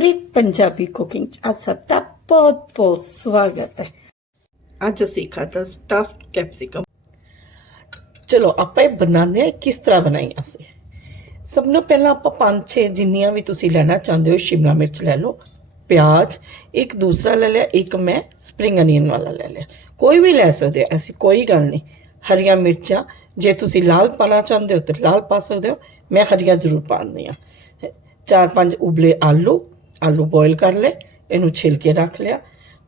ਪ੍ਰੀਤ Punjabi cooking ਚ ਆਪ ਸਭ ਦਾ ਬਹੁਤ ਬਹੁਤ ਸਵਾਗਤ ਹੈ ਅੱਜ ਅਸੀਂ ਖਾਤਾ ਸਟਫਡ ਕੈਪਸਿਕਮ ਚਲੋ ਆਪਾਂ ਇਹ ਬਣਾਉਂਦੇ ਹਾਂ ਕਿਸ ਤਰ੍ਹਾਂ ਬਣਾਈਆਂ ਸੀ ਸਭ ਨੂੰ ਪਹਿਲਾਂ ਆਪਾਂ ਪੰਜ ਛੇ ਜਿੰਨੀਆਂ ਵੀ ਤੁਸੀਂ ਲੈਣਾ ਚਾਹੁੰਦੇ ਹੋ ਸ਼ਿਮਲਾ ਮਿਰਚ ਲੈ ਲਓ ਪਿਆਜ਼ ਇੱਕ ਦੂਸਰਾ ਲੈ ਲਿਆ ਇੱਕ ਮੈਂ ਸਪਰਿੰਗ ਅਨੀਅਨ ਵਾਲਾ ਲੈ ਲਿਆ ਕੋਈ ਵੀ ਲੈ ਸਕਦੇ ਹੋ ਐਸੀ ਕੋਈ ਗੱਲ ਨਹੀਂ ਹਰੀਆਂ ਮਿਰਚਾਂ ਜੇ ਤੁਸੀਂ ਲਾਲ ਪਾਣਾ ਚਾਹੁੰਦੇ ਹੋ ਤਾਂ ਲਾਲ ਪਾ ਸਕਦੇ ਹੋ ਮੈਂ ਹਰੀਆਂ ਜ਼ਰੂਰ ਪਾਉਂਦੀ ਹਾਂ ਚਾਰ ਪੰਜ ਉਬਲੇ ਆਲੂ ਆਲੂ ਬੋਇਲ ਕਰ ਲਏ, ਇਹਨੂੰ ਛਿਲ ਕੇ ਰੱਖ ਲਿਆ।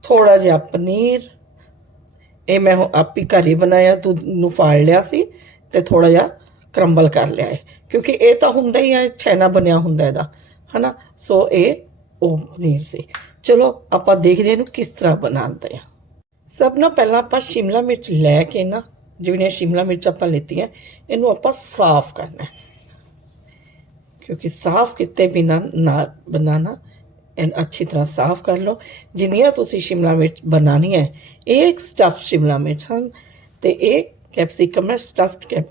ਥੋੜਾ ਜਿਹਾ ਪਨੀਰ, ਇਹ ਮੈਂ ਆਪ ਹੀ ਘਰੇ ਬਣਾਇਆ, ਦੁੱਧ ਨੂੰ ਫਾੜ ਲਿਆ ਸੀ ਤੇ ਥੋੜਾ ਜਿਹਾ ਕਰੰਬਲ ਕਰ ਲਿਆ ਹੈ ਕਿਉਂਕਿ ਇਹ ਤਾਂ ਹੁੰਦਾ ਹੀ ਹੈ ਛੈਨਾ ਬਣਿਆ ਹੁੰਦਾ ਇਹਦਾ, ਹਨਾ? ਸੋ ਇਹ ਉਹ ਪਨੀਰ ਸੀ। ਚਲੋ, ਆਪਾਂ ਦੇਖਦੇ ਇਹਨੂੰ ਕਿਸ ਤਰ੍ਹਾਂ ਬਣਾਉਂਦੇ ਆ। ਸਭ ਤੋਂ ਪਹਿਲਾਂ ਆਪਾਂ ਸ਼ਿਮਲਾ ਮਿਰਚ ਲੈ ਕੇ ਨਾ ਜਿਹੜੀਆਂ ਸ਼ਿਮਲਾ ਮਿਰਚ ਆਪਾਂ ਲਿੱਤੀਆਂ ਇਹਨੂੰ ਆਪਾਂ ਸਾਫ਼ ਕਰਨਾ ਹੈ। ਕਿਉਂਕਿ ਸਾਫ਼ ਕੀਤੇ ਬਿਨਾ ਨਾ ਬਣਾਣਾ ਐਨ ਅੱਛੀ ਤਰ੍ਹਾਂ ਸਾਫ਼ ਕਰ ਲਓ। ਜਿੰਨੀਆਂ ਤੁਸੀਂ ਸ਼ਿਮਲਾ ਮਿਰਚ ਬਣਾਉਣੀ ਹੈ, ਇਹ ਇੱਕ ਸਟਫ ਸ਼ਿਮਲਾ ਮਿਰਚ ਹਨ ਤੇ ਇਹ ਕੈਪਸਿਕਮ ਹੈ ਸਟਫਡ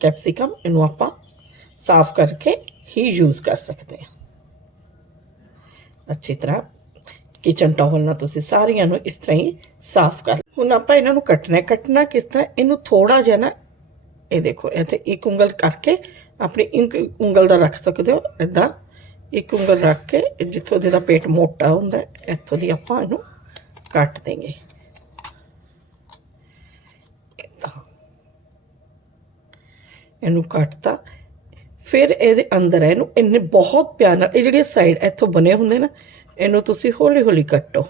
ਕੈਪਸਿਕਮ ਇਹਨੂੰ ਆਪਾਂ ਸਾਫ਼ ਕਰਕੇ ਹੀ ਯੂਜ਼ ਕਰ ਸਕਦੇ ਹਾਂ। ਅੱਛੀ ਤਰ੍ਹਾਂ ਕਿਚਨ ਟਾਵਲ ਨਾਲ ਤੁਸੀਂ ਸਾਰੀਆਂ ਨੂੰ ਇਸ ਤਰ੍ਹਾਂ ਹੀ ਸਾਫ਼ ਕਰ ਲਓ। ਹੁਣ ਆਪਾਂ ਇਹਨਾਂ ਨੂੰ ਕੱਟਣਾ ਕੱਟਣਾ ਕਿਸ ਤਰ੍ਹਾਂ ਇਹਨੂੰ ਥੋੜਾ ਜਿਹਾ ਨਾ, ਇਹ ਦੇਖੋ, ਇੱਥੇ ਇੱਕ ਉਂਗਲ ਕਰਕੇ ਆਪਣੀ ਉਂਗਲ ਦਾ ਰੱਖ ਸਕਦੇ ਹੋ ਇਦਾਂ ਇੱਕ ਉਂਗਲ ਰੱਖ ਕੇ ਜਿੱਥੋਂ ਦੇ ਦਾ ਪੇਟ ਮੋਟਾ ਹੁੰਦਾ ਇੱਥੋਂ ਦੀ ਆਪਾਂ ਇਹਨੂੰ ਕੱਟ ਦੇਂਗੇ। ਏਦਾਂ ਇਹਨੂੰ ਕੱਟਤਾ। ਫਿਰ ਇਹਦੇ ਅੰਦਰ ਇਹਨੂੰ ਇੰਨੇ ਬਹੁਤ ਪਿਆਰ ਨਾਲ, ਇਹ ਜਿਹੜੀ ਸਾਈਡ ਇੱਥੋਂ ਬਣੇ ਹੁੰਦੇ ਨਾ, ਇਹਨੂੰ ਤੁਸੀਂ ਹੌਲੀ ਹੌਲੀ ਕੱਟੋ।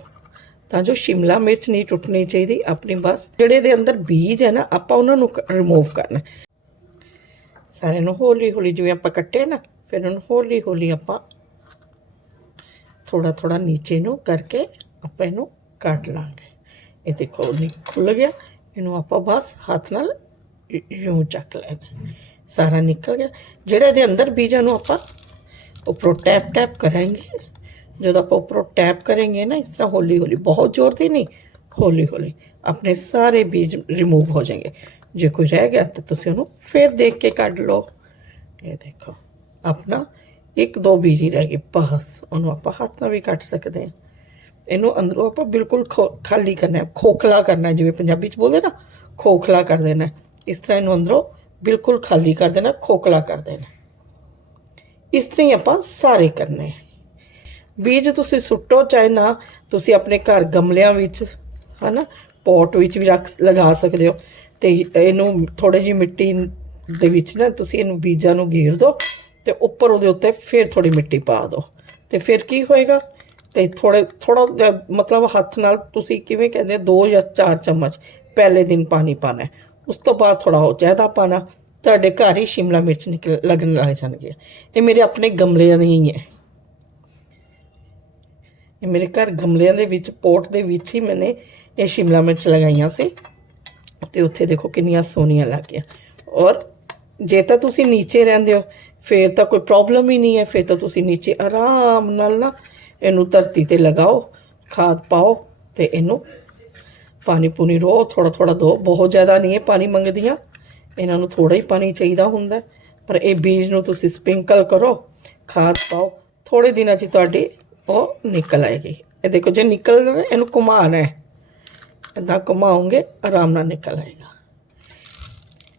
ਤਾਂ ਜੋ ਸ਼ਿਮਲਾ ਮਿਰਚ ਨਹੀਂ ਟੁੱਟਣੀ ਚਾਹੀਦੀ, ਆਪਣੀ ਬਸ ਜਿਹੜੇ ਇਹਦੇ ਅੰਦਰ ਬੀਜ ਹੈ ਨਾ, ਆਪਾਂ ਉਹਨਾਂ ਨੂੰ ਰਿਮੂਵ ਕਰਨਾ ਹੈ। ਸਾਰੇ ਨੂੰ ਹੌਲੀ ਹੌਲੀ ਜਿਵੇਂ ਆਪਾਂ ਕੱਟੇ ਨਾ ਫਿਰ ਉਹਨੂੰ ਹੌਲੀ ਹੌਲੀ ਆਪਾਂ ਥੋੜਾ ਥੋੜਾ ਨੀਚੇ ਨੂੰ ਕਰਕੇ ਆਪਾਂ ਇਹਨੂੰ ਕੱਢ ਲਾਂਗੇ। ਇਹ ਦੇਖੋ ਨਿਕ ਖੁੱਲ ਗਿਆ। ਇਹਨੂੰ ਆਪਾਂ ਬਸ ਹੱਥ ਨਾਲ ਯੂੰ ਚੱਕ ਲੈਣਾ। ਸਾਰਾ ਨਿਕਲ ਗਿਆ। ਜਿਹੜਾ ਇਹਦੇ ਅੰਦਰ ਬੀਜਾਂ ਨੂੰ ਆਪਾਂ ਉੱਪਰੋਂ ਟੈਪ ਟੈਪ ਕਰਾਂਗੇ। ਜਦੋਂ ਆਪਾਂ ਉੱਪਰੋਂ ਟੈਪ ਕਰਾਂਗੇ ਨਾ, ਇਸ ਤਰ੍ਹਾਂ ਹੌਲੀ ਹੌਲੀ, ਬਹੁਤ ਜ਼ੋਰ ਦੀ ਨਹੀਂ, ਹੌਲੀ ਹੌਲੀ ਆਪਣੇ ਸਾਰੇ ਬੀਜ ਰਿਮੂਵ ਹੋ ਜਾਣਗੇ। ਜੇ ਕੋਈ ਰਹਿ ਗਿਆ ਤਾਂ ਤੁਸੀਂ ਉਹਨੂੰ ਫਿਰ ਦੇਖ ਕੇ ਕੱਢ ਲਓ। ਇਹ ਦੇਖੋ। ਆਪਣਾ ਇੱਕ ਦੋ ਬੀਜ ਹੀ ਰਹਿ ਗਏ, ਬਸ ਉਹਨੂੰ ਆਪਾਂ ਹੱਥ ਨਾਲ ਵੀ ਕੱਟ ਸਕਦੇ ਹਾਂ। ਇਹਨੂੰ ਅੰਦਰੋਂ ਆਪਾਂ ਬਿਲਕੁਲ ਖੋ- ਖਾਲੀ ਕਰਨਾ ਹੈ, ਖੋਖਲਾ ਕਰਨਾ ਜਿਵੇਂ ਪੰਜਾਬੀ ਚ ਬੋਲਦੇ ਨਾ, ਖੋਖਲਾ ਕਰ ਦੇਣਾ ਇਸ ਤਰ੍ਹਾਂ ਇਹਨੂੰ ਅੰਦਰੋਂ ਬਿਲਕੁਲ ਖਾਲੀ ਕਰ ਦੇਣਾ, ਖੋਖਲਾ ਕਰ ਦੇਣਾ ਇਸ ਤਰ੍ਹਾਂ ਹੀ ਆਪਾਂ ਸਾਰੇ ਕਰਨੇ ਬੀਜ ਤੁਸੀਂ ਸੁੱਟੋ ਚਾਹੇ ਨਾ, ਤੁਸੀਂ ਆਪਣੇ ਘਰ ਗਮਲਿਆਂ ਵਿੱਚ, ਹਨਾ, ਪੋਟ ਵਿੱਚ ਵੀ ਰੱਖ, ਲਗਾ ਸਕਦੇ ਹੋ। ਤੇ ਇਹਨੂੰ ਥੋੜੀ ਜਿਹੀ ਮਿੱਟੀ ਦੇ ਵਿੱਚ ਨਾ, ਤੁਸੀਂ ਇਹਨੂੰ ਬੀਜਾਂ ਨੂੰ ਗੇਰ ਦਿਓ। ਤੇ ਉੱਪਰ ਉਹਦੇ ਉੱਤੇ ਫਿਰ ਥੋੜੀ ਮਿੱਟੀ ਪਾ ਦਿਓ। ਤੇ ਫਿਰ ਕੀ ਹੋਏਗਾ? ਤੇ ਥੋੜੇ ਥੋੜਾ ਜਿਹਾ ਮਤਲਬ ਹੱਥ ਨਾਲ ਤੁਸੀਂ ਕਿਵੇਂ ਕਹਿੰਦੇ ਹੋ, ਦੋ ਜਾਂ ਚਾਰ ਚਮਚ ਪਹਿਲੇ ਦਿਨ ਪਾਣੀ ਪਾਣਾ ਉਸ ਤੋਂ ਬਾਅਦ ਥੋੜਾ ਹੋ ਜ਼ਿਆਦਾ ਪਾਣਾ। ਤੁਹਾਡੇ ਘਰ ਹੀ ਸ਼ਿਮਲਾ ਮਿਰਚ ਨਿਕਲ ਲੱਗਣ ਲੱਗ ਜਾਣਗੇ ਇਹ ਮੇਰੇ ਆਪਣੇ ਗਮਲਿਆਂ ਦੇ ਹੀ ਹੈ। ਇਹ ਮੇਰੇ ਘਰ ਗਮਲਿਆਂ ਦੇ ਵਿੱਚ ਪੋਟ ਦੇ ਵਿੱਚ ਹੀ ਮੈਨੇ ਇਹ ਸ਼ਿਮਲਾ ਮਿਰਚ ਲਗਾਈਆਂ ਸੀ। ਤੇ ਉੱਥੇ ਦੇਖੋ ਕਿੰਨੀਆਂ ਸੋਹਣੀਆਂ ਲੱਗੀਆਂ। ਔਰ ਜੇ ਤਾਂ ਤੁਸੀਂ ਨੀਚੇ ਰਹਿੰਦੇ ਹੋ ਫਿਰ ਤਾਂ ਕੋਈ ਪ੍ਰੋਬਲਮ ਹੀ ਨਹੀਂ ਹੈ, ਫਿਰ ਤਾਂ ਤੁਸੀਂ ਨੀਚੇ ਆਰਾਮ ਨਾਲ ਨਾ ਇਹਨੂੰ ਧਰਤੀ ਤੇ ਲਗਾਓ, ਖਾਦ ਪਾਓ ਤੇ ਇਹਨੂੰ ਪਾਣੀ ਪੂਣੀ ਰੋ ਥੋੜਾ ਥੋੜਾ ਦੋ, ਬਹੁਤ ਜ਼ਿਆਦਾ ਨਹੀਂ ਹੈ ਪਾਣੀ ਮੰਗਦੀਆਂ, ਇਹਨਾਂ ਨੂੰ ਥੋੜਾ ਹੀ ਪਾਣੀ ਚਾਹੀਦਾ ਹੁੰਦਾ ਪਰ ਇਹ ਬੀਜ ਨੂੰ ਤੁਸੀਂ ਸਪਿੰਕਲ ਕਰੋ, ਖਾਦ ਪਾਓ ਥੋੜੇ ਦਿਨਾਂ 'ਚ ਤੁਹਾਡੀ ਉਹ ਨਿਕਲ ਆਏਗੀ। ਇਹ ਦੇਖੋ ਜੇ ਨਿਕਲ ਇਹਨੂੰ ਘੁਮਾਉਣਾ ਹੈ ਇਦਾਂ ਘੁਮਾਓਗੇ, ਆਰਾਮ ਨਾਲ ਨਿਕਲ ਆਏਗਾ।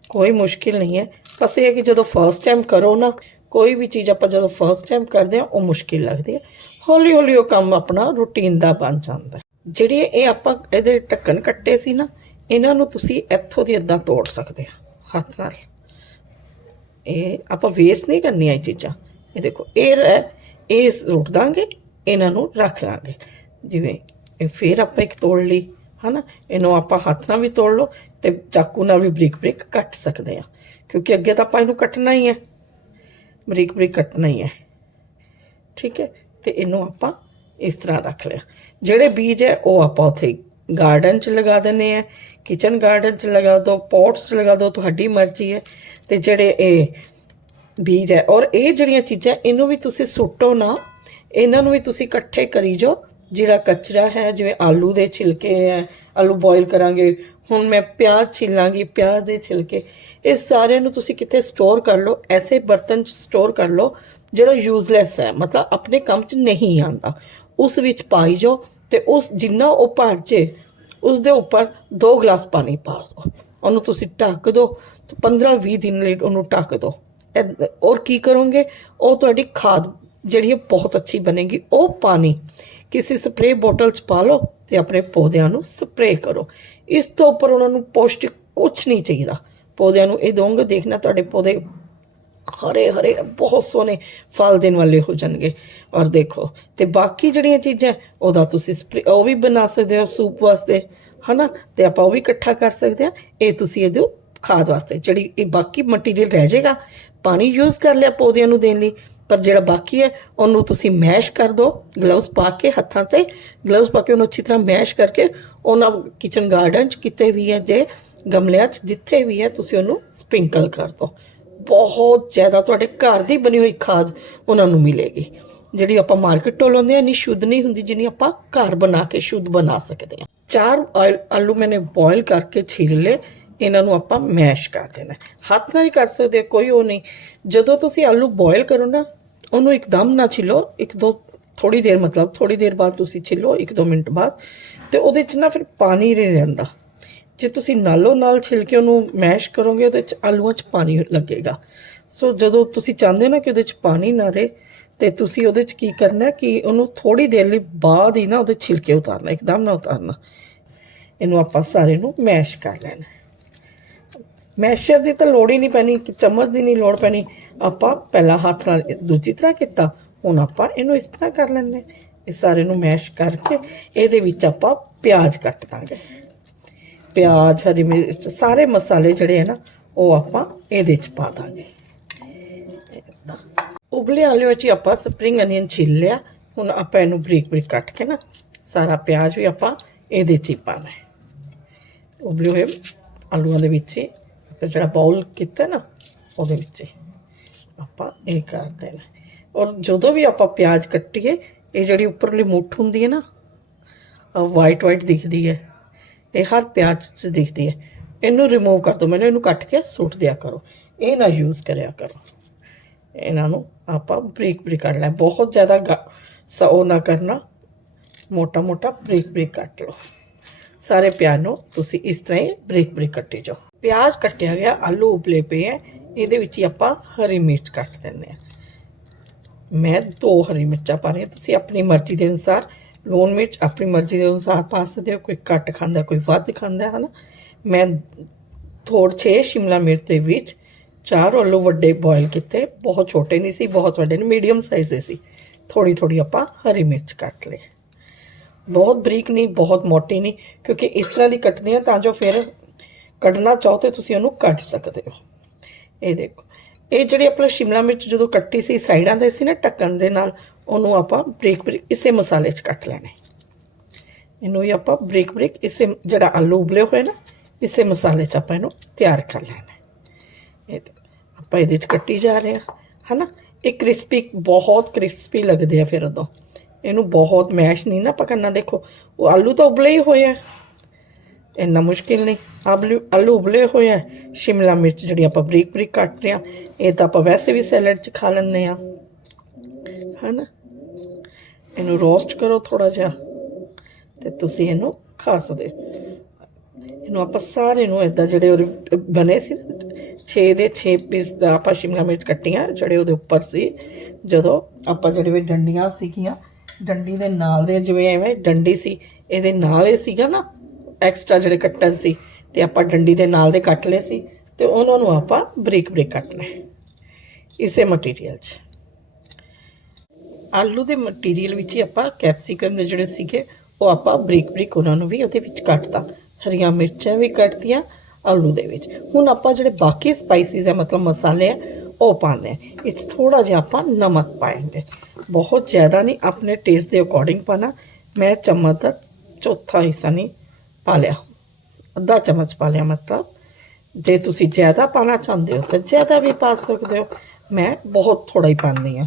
ਕੋਈ ਮੁਸ਼ਕਿਲ ਨਹੀਂ ਹੈ ਬਸ ਇਹ ਹੈ ਕਿ ਜਦੋਂ ਫਰਸਟ ਟਾਈਮ ਕਰੋ ਨਾ, ਕੋਈ ਵੀ ਚੀਜ਼ ਆਪਾਂ ਜਦੋਂ ਫਰਸਟ ਟਾਈਮ ਕਰਦੇ ਆ ਉਹ ਮੁਸ਼ਕਿਲ ਲੱਗਦੀ ਹੈ। ਹੌਲੀ ਹੌਲੀ ਉਹ ਕੰਮ ਆਪਣਾ ਰੂਟੀਨ ਦਾ ਬਣ ਜਾਂਦਾ ਹੈ। ਇਹ ਆਪਾਂ ਇਹਦੇ ਢੱਕਣ ਕੱਟੇ ਸੀ ਨਾ, ਇਹਨਾਂ ਨੂੰ ਤੁਸੀਂ ਇੱਥੋਂ ਦੀ ਇਦਾਂ ਤੋੜ ਸਕਦੇ ਆ ਹੱਥ ਨਾਲ। ਇਹ ਆਪਾਂ ਵੇਸਟ ਨਹੀਂ ਕਰਨੀਆਂ ਇਹ ਚੀਜ਼ਾਂ। ਇਹ ਦੇਖੋ, ਇਹ ਰਹਿ ਇਹ ਸੁੱਟ ਦਾਂਗੇ, ਇਹਨਾਂ ਨੂੰ ਰੱਖ ਲਾਂਗੇ। ਜਿਵੇਂ ਇਹ ਫੇਰ ਆਪਾਂ ਇੱਕ ਤੋੜ ਲਈ, ਹਨਾ? ਇਹਨੂੰ ਆਪਾਂ ਹੱਥ ਨਾਲ ਵੀ ਤੋੜ ਲਓ ਤੇ ਚਾਕੂ ਨਾਲ ਵੀ ਬਰੀਕ ਬਰੀਕ ਕੱਟ ਸਕਦੇ ਆ ਕਿਉਂਕਿ ਅੱਗੇ ਤਾਂ ਆਪਾਂ ਇਹਨੂੰ ਕੱਟਣਾ ਹੀ ਹੈ। ਬਰੀਕ ਬਰੀਕ ਕੱਟਣਾ ਹੀ ਹੈ। ਠੀਕ ਹੈ? ਤੇ ਇਹਨੂੰ ਆਪਾਂ ਇਸ ਤਰ੍ਹਾਂ ਰੱਖ ਲਿਆ। ਜਿਹੜੇ ਬੀਜ ਹੈ, ਉਹ ਆਪਾਂ ਉੱਥੇ ਗਾਰਡਨ 'ਚ ਲਗਾ ਦਿੰਨੇ ਆ ਕਿਚਨ ਗਾਰਡਨ 'ਚ ਲਗਾ ਦਿਓ ਪੋਟਸ 'ਚ ਲਗਾ ਦਿਓ, ਤੁਹਾਡੀ ਮਰਜ਼ੀ ਹੈ। ਤੇ ਜਿਹੜੇ ਇਹ ਬੀਜ ਹੈ, ਔਰ ਇਹ ਜਿਹੜੀਆਂ ਚੀਜ਼ਾਂ, ਇਹਨੂੰ ਵੀ ਤੁਸੀਂ ਸੁੱਟੋ ਨਾ। ਇਹਨਾਂ ਨੂੰ ਵੀ ਤੁਸੀਂ ਇਕੱਠੇ ਕਰੀ ਜਾਓ। ਜਿਹੜਾ ਕਚਰਾ ਹੈ, ਜਿਵੇਂ ਆਲੂ ਦੇ ਛਿਲਕੇ ਹੈ, ਆਲੂ ਬੋਇਲ ਕਰਾਂਗੇ ਹੁਣ ਮੈਂ ਪਿਆਜ਼ ਛਿੱਲਾਂਗੀ, ਪਿਆਜ਼ ਦੇ ਛਿਲਕੇ। ਇਹ ਸਾਰਿਆਂ ਨੂੰ ਤੁਸੀਂ ਕਿਤੇ ਸਟੋਰ ਕਰ ਲਓ, ਐਸੇ ਬਰਤਨ 'ਚ ਸਟੋਰ ਕਰ ਲਓ, ਜਿਹੜਾ ਯੂਜ਼ਲੈਸ ਹੈ। ਮਤਲਬ ਆਪਣੇ ਕੰਮ 'ਚ ਨਹੀਂ ਆਂਦਾ ਉਸ ਵਿੱਚ ਪਾਈ ਜਾਓ ਤੇ ਉਸ ਜਿੰਨਾ ਉਹ ਭਰ ਜੇ, ਉਸ ਦੇ ਉੱਪਰ 2 ਗਲਾਸ ਪਾਣੀ ਪਾ ਦਿਓ। ਉਹਨੂੰ ਤੁਸੀਂ ਢੱਕ ਦਿਓ ਤੇ 15-20 ਦਿਨ ਲਈ ਉਹਨੂੰ ਢੱਕ ਦਿਓ। ਔਰ ਕੀ ਕਰੋਗੇ? ਉਹ ਤੁਹਾਡੀ ਖਾਦ ਜਿਹੜੀ ਹੈ ਬਹੁਤ ਅੱਛੀ ਬਣੇਗੀ। ਉਹ ਪਾਣੀ। ਕਿਸੇ ਸਪਰੇ ਬੋਟਲ 'ਚ ਪਾ ਲਓ। ਤੇ ਆਪਣੇ ਪੌਦਿਆਂ ਨੂੰ ਸਪਰੇਅ ਕਰੋ। ਇਸ ਤੋਂ ਉੱਪਰ ਉਹਨਾਂ ਨੂੰ ਪੌਸ਼ਟਿਕ ਕੁਝ ਨਹੀਂ ਚਾਹੀਦਾ। ਪੌਦਿਆਂ ਨੂੰ ਇਹ ਦੋਗੇ ਦੇਖਣਾ ਤੁਹਾਡੇ ਪੌਦੇ ਹਰੇ ਹਰੇ, ਬਹੁਤ ਸੋਹਣੇ ਫਲ ਦੇਣ ਵਾਲੇ ਹੋ ਜਾਣਗੇ। ਔਰ ਦੇਖੋ, ਤੇ ਬਾਕੀ ਜਿਹੜੀਆਂ ਚੀਜ਼ਾਂ, ਉਹਦਾ ਤੁਸੀਂ ਸਪਰੇ ਉਹ ਵੀ ਬਣਾ ਸਕਦੇ ਹੋ ਸੂਪ ਵਾਸਤੇ, ਹਨਾ? ਤੇ ਆਪਾਂ ਉਹ ਵੀ ਇਕੱਠਾ ਕਰ ਸਕਦੇ ਆ ਇਹ ਤੁਸੀਂ ਇਹਦੇ ਖਾਦ ਵਾਸਤੇ, ਜਿਹੜੀ ਇਹ ਬਾਕੀ ਮਟੀਰੀਅਲ ਰਹਿ ਜਾਏਗਾ। ਪਾਣੀ ਯੂਜ਼ ਕਰ ਲਿਆ ਪੌਦਿਆਂ ਨੂੰ ਦੇਣ ਲਈ। ਪਰ ਜਿਹੜਾ ਬਾਕੀ ਹੈ, ਉਹਨੂੰ ਤੁਸੀਂ ਮੈਸ਼ ਕਰ ਦਿਓ ਗਲਵਸ ਪਾ ਕੇ ਹੱਥਾਂ ਤੇ ਗਲਵਸ ਪਾ ਕੇ ਉਹਨੂੰ ਅੱਛੀ ਤਰ੍ਹਾਂ ਮੈਸ਼ ਕਰਕੇ, ਉਹਨਾਂ ਕਿਚਨ ਗਾਰਡਨ ਚ ਕਿਤੇ ਵੀ ਹੈ ਜੇ, ਗਮਲਿਆਂ ਚ ਜਿੱਥੇ ਵੀ ਹੈ, ਤੁਸੀਂ ਉਹਨੂੰ ਸਪਿੰਕਲ ਕਰ ਦਿਓ। ਬਹੁਤ ਜ਼ਿਆਦਾ ਤੁਹਾਡੇ ਘਰ ਦੀ ਬਣੀ ਹੋਈ ਖਾਦ ਉਹਨਾਂ ਨੂੰ ਮਿਲੇਗੀ। ਜਿਹੜੀ ਆਪਾਂ ਮਾਰਕੀਟ ਤੋਂ ਲਾਉਂਦੇ ਆ ਇੰਨੀ ਸ਼ੁੱਧ ਨਹੀਂ ਹੁੰਦੀ, ਜਿੰਨੀ ਆਪਾਂ ਘਰ ਬਣਾ ਕੇ ਸ਼ੁੱਧ ਬਣਾ ਸਕਦੇ ਹਾਂ। ਚਾਰ ਆਲ- ਆਲੂ ਮੈਨੇ ਬੋਇਲ ਕਰਕੇ ਛਿੱਲ ਲਏ, ਇਹਨਾਂ ਨੂੰ ਆਪਾਂ ਮੈਸ਼ ਕਰ ਦੇਣਾ। ਹੱਥ ਨਾਲ ਹੀ ਕਰ ਸਕਦੇ ਕੋਈ ਉਹ ਨਹੀਂ। ਜਦੋਂ ਤੁਸੀਂ ਆਲੂ ਬੋਇਲ ਕਰੋ ਨਾ ਉਹਨੂੰ ਇੱਕਦਮ ਨਾ ਛਿੱਲੋ, ਇੱਕ ਦੋ ਥੋੜੀ ਦੇਰ ਮਤਲਬ ਥੋੜੀ ਦੇਰ ਬਾਅਦ ਤੁਸੀਂ ਛਿੱਲੋ, ਇੱਕ ਦੋ ਮਿੰਟ ਬਾਅਦ। ਤੇ ਉਹਦੇ ਚ ਨਾ ਫਿਰ ਪਾਣੀ ਨਹੀਂ ਰਹਿੰਦਾ। ਜੇ ਤੁਸੀਂ ਨਾਲੋਂ ਨਾਲ ਛਿਲਕੇ ਉਹਨੂੰ ਮੈਸ਼ ਕਰੋਗੇ, ਉਹਦੇ ਚ ਆਲੂਆਂ ਚ ਪਾਣੀ ਲੱਗੇਗਾ। ਸੋ ਜਦੋਂ ਤੁਸੀਂ ਚਾਹੁੰਦੇ ਹੋ ਨਾ ਕਿ ਉਹਦੇ ਚ ਪਾਣੀ ਨਾ ਰਹੇ, ਤੇ ਤੁਸੀਂ ਉਹਦੇ ਚ ਕੀ ਕਰਨਾ ਕਿ ਉਹਨੂੰ ਥੋੜੀ ਦੇਰ ਲਈ ਬਾਅਦ ਹੀ ਨਾ ਉਹਦੇ ਛਿਲਕੇ ਉਤਾਰਨਾ, ਇੱਕਦਮ ਨਾ ਉਤਾਰਨਾ। ਇਹਨੂੰ ਆਪਾਂ ਸਾਰੇ ਨੂੰ ਮੈਸ਼ ਕਰ ਲੈਣਾ। ਮੈਸ਼ਰ ਦੀ ਤਾਂ ਲੋੜ ਹੀ ਨਹੀਂ ਪੈਣੀ ਚਮਚ ਦੀ ਨਹੀਂ ਲੋੜ ਪੈਣੀ। ਆਪਾਂ ਪਹਿਲਾਂ ਹੱਥ ਨਾਲ ਦੂਜੀ ਤਰ੍ਹਾਂ ਕੀਤਾ, ਹੁਣ ਆਪਾਂ ਇਹਨੂੰ ਇਸ ਤਰ੍ਹਾਂ ਕਰ ਲੈਂਦੇ ਇਹ ਸਾਰੇ ਨੂੰ ਮੈਸ਼ ਕਰਕੇ ਇਹਦੇ ਵਿੱਚ ਆਪਾਂ ਪਿਆਜ਼ ਕੱਟ ਦਾਂਗੇ। ਪਿਆਜ਼, ਹਰੀ ਮਿਰਚ, ਸਾਰੇ ਮਸਾਲੇ ਜਿਹੜੇ ਹੈ ਨਾ, ਉਹ ਆਪਾਂ ਇਹਦੇ ਚ ਪਾ ਦਾਂਗੇ। ਏਦਾਂ। ਉਬਲੇ ਆਲੂ ਵਿੱਚ ਹੀ ਆਪਾਂ ਸਪਰਿੰਗ ਅਨੀਅਨ ਛਿੱਲ ਲਿਆ। ਹੁਣ ਆਪਾਂ ਇਹਨੂੰ ਬਰੀਕ ਬਰੀਕ ਕੱਟ ਕੇ ਨਾ, ਸਾਰਾ ਪਿਆਜ਼ ਵੀ ਆਪਾਂ ਇਹਦੇ ਚ ਹੀ ਪਾਣਾ ਹੈ। ਉਬਲੇ ਹੋਏ ਆਲੂਆਂ ਦੇ ਵਿੱਚ ਹੀ ਜਿਹੜਾ ਬਾਉਲ ਕੀਤਾ ਨਾ, ਉਹਦੇ ਵਿੱਚ ਹੀ। ਆਪਾਂ ਇਹ ਕਰ ਦੇਣਾ। ਔਰ ਜਦੋਂ ਵੀ ਆਪਾਂ ਪਿਆਜ਼ ਕੱਟੀਏ, ਇਹ ਜਿਹੜੀ ਉੱਪਰਲੀ ਮੁੱਠ ਹੁੰਦੀ ਹੈ ਨਾ ਵਾਈਟ ਵਾਈਟ ਦਿਖਦੀ ਹੈ। ਇਹ ਹਰ ਪਿਆਜ਼ 'ਚ ਦਿਖਦੀ ਹੈ। ਇਹਨੂੰ ਰਿਮੂਵ ਕਰ ਦਿਓ ਮੈਨੂੰ ਇਹਨੂੰ ਕੱਟ ਕੇ ਸੁੱਟ ਦਿਆ ਕਰੋ। ਇਹ ਨਾ ਯੂਜ਼ ਕਰਿਆ ਕਰੋ। ਇਹਨਾਂ ਨੂੰ ਆਪਾਂ ਬਰੀਕ ਬਰੀਕ ਕਰ ਲੈ ਬਹੁਤ ਜ਼ਿਆਦਾ ਗਾ- ਉਹ ਨਾ ਕਰਨਾ। ਮੋਟਾ ਮੋਟਾ ਬਰੀਕ ਬਰੀਕ ਕੱਟ ਲਓ। ਸਾਰੇ ਪਿਆਜ਼ ਨੂੰ ਤੁਸੀਂ ਇਸ ਤਰ੍ਹਾਂ ਹੀ ਬਰੀਕ ਬਰੀਕ ਕੱਟੇ ਜਾਓ। ਪਿਆਜ਼ ਕੱਟਿਆ ਗਿਆ, ਆਲੂ ਉਬਲੇ ਪਏ ਹੈ। ਇਹਦੇ ਵਿੱਚ ਹੀ ਆਪਾਂ ਹਰੀ ਮਿਰਚ ਕੱਟ ਦਿੰਦੇ ਹਾਂ। ਮੈਂ ਦੋ ਹਰੀ ਮਿਰਚਾਂ ਪਾ ਰਹੀ ਹਾਂ। ਤੁਸੀਂ ਆਪਣੀ ਮਰਜ਼ੀ ਦੇ ਅਨੁਸਾਰ ਲੂਣ ਮਿਰਚ ਆਪਣੀ ਮਰਜ਼ੀ ਦੇ ਅਨੁਸਾਰ ਪਾ ਸਕਦੇ ਹੋ। ਕੋਈ ਘੱਟ ਖਾਂਦਾ, ਕੋਈ ਵੱਧ ਖਾਂਦਾ ਹੈ ਨਾ ਮੈਂ ਥੋੜ ਛੇ ਸ਼ਿਮਲਾ ਮਿਰਚ ਦੇ ਵਿੱਚ ਚਾਰ ਆਲੂ ਵੱਡੇ ਬੋਇਲ ਕੀਤੇ। ਬਹੁਤ ਛੋਟੇ ਨਹੀਂ ਸੀ, ਬਹੁਤ ਵੱਡੇ ਨੇ ਮੀਡੀਅਮ ਸਾਈਜ਼ ਦੇ ਸੀ। ਥੋੜੀ ਥੋੜੀ ਆਪਾਂ ਹਰੀ ਮਿਰਚ ਕੱਟ ਲਈ। ਬਹੁਤ ਬਰੀਕ ਨਹੀਂ, ਬਹੁਤ ਮੋਟੀ ਨਹੀਂ, ਕਿਉਂਕਿ ਇਸ ਤਰ੍ਹਾਂ ਦੀ ਕੱਟਦੇ ਆ ਤਾਂ ਜੋ ਫਿਰ ਕੱਢਣਾ ਚਾਹੋ ਤੇ ਤੁਸੀਂ ਉਹਨੂੰ ਕੱਟ ਸਕਦੇ ਹੋ। ਇਹ ਦੇਖੋ। ਇਹ ਜਿਹੜੀ ਆਪਣਾ ਸ਼ਿਮਲਾ ਮਿਰਚ ਜਦੋਂ ਕੱਟੀ ਸੀ, ਸਾਈਡਾਂ ਦੇ ਸੀ ਨਾ ਢੱਕਣ ਦੇ ਨਾਲ, ਉਹਨੂੰ ਆਪਾਂ ਬਰੀਕ ਬਰੀਕ ਇਸੇ ਮਸਾਲੇ 'ਚ ਕੱਟ ਲੈਣਾ ਇਹਨੂੰ ਵੀ ਆਪਾਂ ਬਰੀਕ ਬਰੀਕ ਇਸੇ ਜਿਹੜਾ ਆਲੂ ਉਬਲੇ ਹੋਏ ਨਾ, ਇਸੇ ਮਸਾਲੇ 'ਚ ਆਪਾਂ ਇਹਨੂੰ ਤਿਆਰ ਕਰ ਲੈਣਾ ਇਹ ਆਪਾਂ ਇਹਦੇ 'ਚ ਕੱਟੀ ਜਾ ਰਹੇ ਹਾਂ, ਹਨਾ? ਇਹ ਕ੍ਰਿਸਪੀ, ਬਹੁਤ ਕ੍ਰਿਸਪੀ ਲੱਗਦੇ ਆ ਫਿਰ ਉਦੋਂ। ਇਹਨੂੰ ਬਹੁਤ ਮੈਸ਼ ਨਹੀਂ ਨਾ ਪਕਾਉਣਾ ਦੇਖੋ। ਉਹ ਆਲੂ ਤਾਂ ਉਬਲੇ ਹੀ ਹੋਏ ਆ। ਇੰਨਾ ਮੁਸ਼ਕਿਲ ਨਹੀਂ। ਆਲੂ ਆਲੂ ਉਬਲੇ ਹੋਏ ਆ। ਸ਼ਿਮਲਾ ਮਿਰਚ ਜਿਹੜੀ ਆਪਾਂ ਬਰੀਕ ਬਰੀਕ ਕੱਟ ਰਹੇ ਆ, ਇਹ ਤਾਂ ਆਪਾਂ ਵੈਸੇ ਵੀ ਸੈਲਡ 'ਚ ਖਾ ਲੈਂਦੇ ਆ। ਹਨਾ? ਇਹਨੂੰ ਰੋਸਟ ਕਰੋ ਥੋੜਾ ਜਿਹਾ ਤੇ ਤੁਸੀਂ ਇਹਨੂੰ ਖਾ ਸਕਦੇ ਹੋ। ਇਹਨੂੰ ਆਪਾਂ ਸਾਰੇ ਨੂੰ ਇਦਾਂ ਜਿਹੜੇ ਉਹਦੇ ਬਣੇ ਸੀ 6 ਦੇ 6 ਪੀਸ ਦਾ ਆਪਾਂ ਸ਼ਿਮਲਾ ਮਿਰਚ ਕੱਟੀਆਂ ਜਿਹੜੇ ਉਹਦੇ ਉੱਪਰ ਸੀ। ਜਦੋਂ ਆਪਾਂ ਜਿਹੜੇ ਵੀ ਡੰਡੀਆਂ ਸੀਗੀਆਂ, ਡੰਡੀ ਦੇ ਨਾਲ ਦੇ ਜਿਵੇਂ ਐਵੇਂ ਡੰਡੀ ਸੀ, ਇਹਦੇ ਨਾਲ ਇਹ ਸੀਗਾ ਨਾ ਐਕਸਟਰਾ ਜਿਹੜੇ ਕੱਟਣ ਸੀ ਤੇ ਆਪਾਂ ਡੰਡੀ ਦੇ ਨਾਲ ਦੇ ਕੱਟ ਲਏ ਸੀ ਤੇ ਉਹਨਾਂ ਨੂੰ ਆਪਾਂ ਬਰੀਕ ਬਰੀਕ ਕੱਟਣਾ ਹੈ। ਇਸੇ ਮਟੀਰੀਅਲ 'ਚ। ਆਲੂ ਦੇ ਮਟੀਰੀਅਲ ਵਿੱਚ ਹੀ ਆਪਾਂ ਕੈਪਸਿਕਮ ਦੇ ਜਿਹੜੇ ਸੀਗੇ, ਉਹ ਆਪਾਂ ਬਰੀਕ ਬਰੀਕ ਉਹਨਾਂ ਨੂੰ ਵੀ ਉਹਦੇ ਵਿੱਚ ਕੱਟਤਾ। ਹਰੀਆਂ ਮਿਰਚਾਂ ਵੀ ਕੱਟਤੀਆਂ ਆਲੂ ਦੇ ਵਿੱਚ। ਹੁਣ ਆਪਾਂ ਜਿਹੜੇ ਬਾਕੀ ਸਪਾਈਸਿਸ ਹੈ ਮਤਲਬ ਮਸਾਲੇ ਆ, ਉਹ ਪਾਉਂਦੇ ਆ। ਇਸ 'ਚ ਥੋੜਾ ਜਿਹਾ ਆਪਾਂ ਨਮਕ ਪਾਏਂਗੇ। ਬਹੁਤ ਜ਼ਿਆਦਾ ਨਹੀਂ, ਆਪਣੇ ਟੇਸਟ ਦੇ ਅਕੋਰਡਿੰਗ ਪਾਣਾ ਮੈਂ ਚਮਚ ਦਾ ਚੌਥਾ ਹਿੱਸਾ ਨਹੀਂ ਪਾ ਲਿਆ। ਅੱਧਾ ਚਮਚ ਪਾ ਲਿਆ ਮਤਲਬ। ਜੇ ਤੁਸੀਂ ਜ਼ਿਆਦਾ ਪਾਣਾ ਚਾਹੁੰਦੇ ਹੋ ਤਾਂ ਜ਼ਿਆਦਾ ਵੀ ਪਾ ਸਕਦੇ ਹੋ। ਮੈਂ ਬਹੁਤ ਥੋੜਾ ਹੀ ਪਾਉਂਦੀ ਹਾਂ।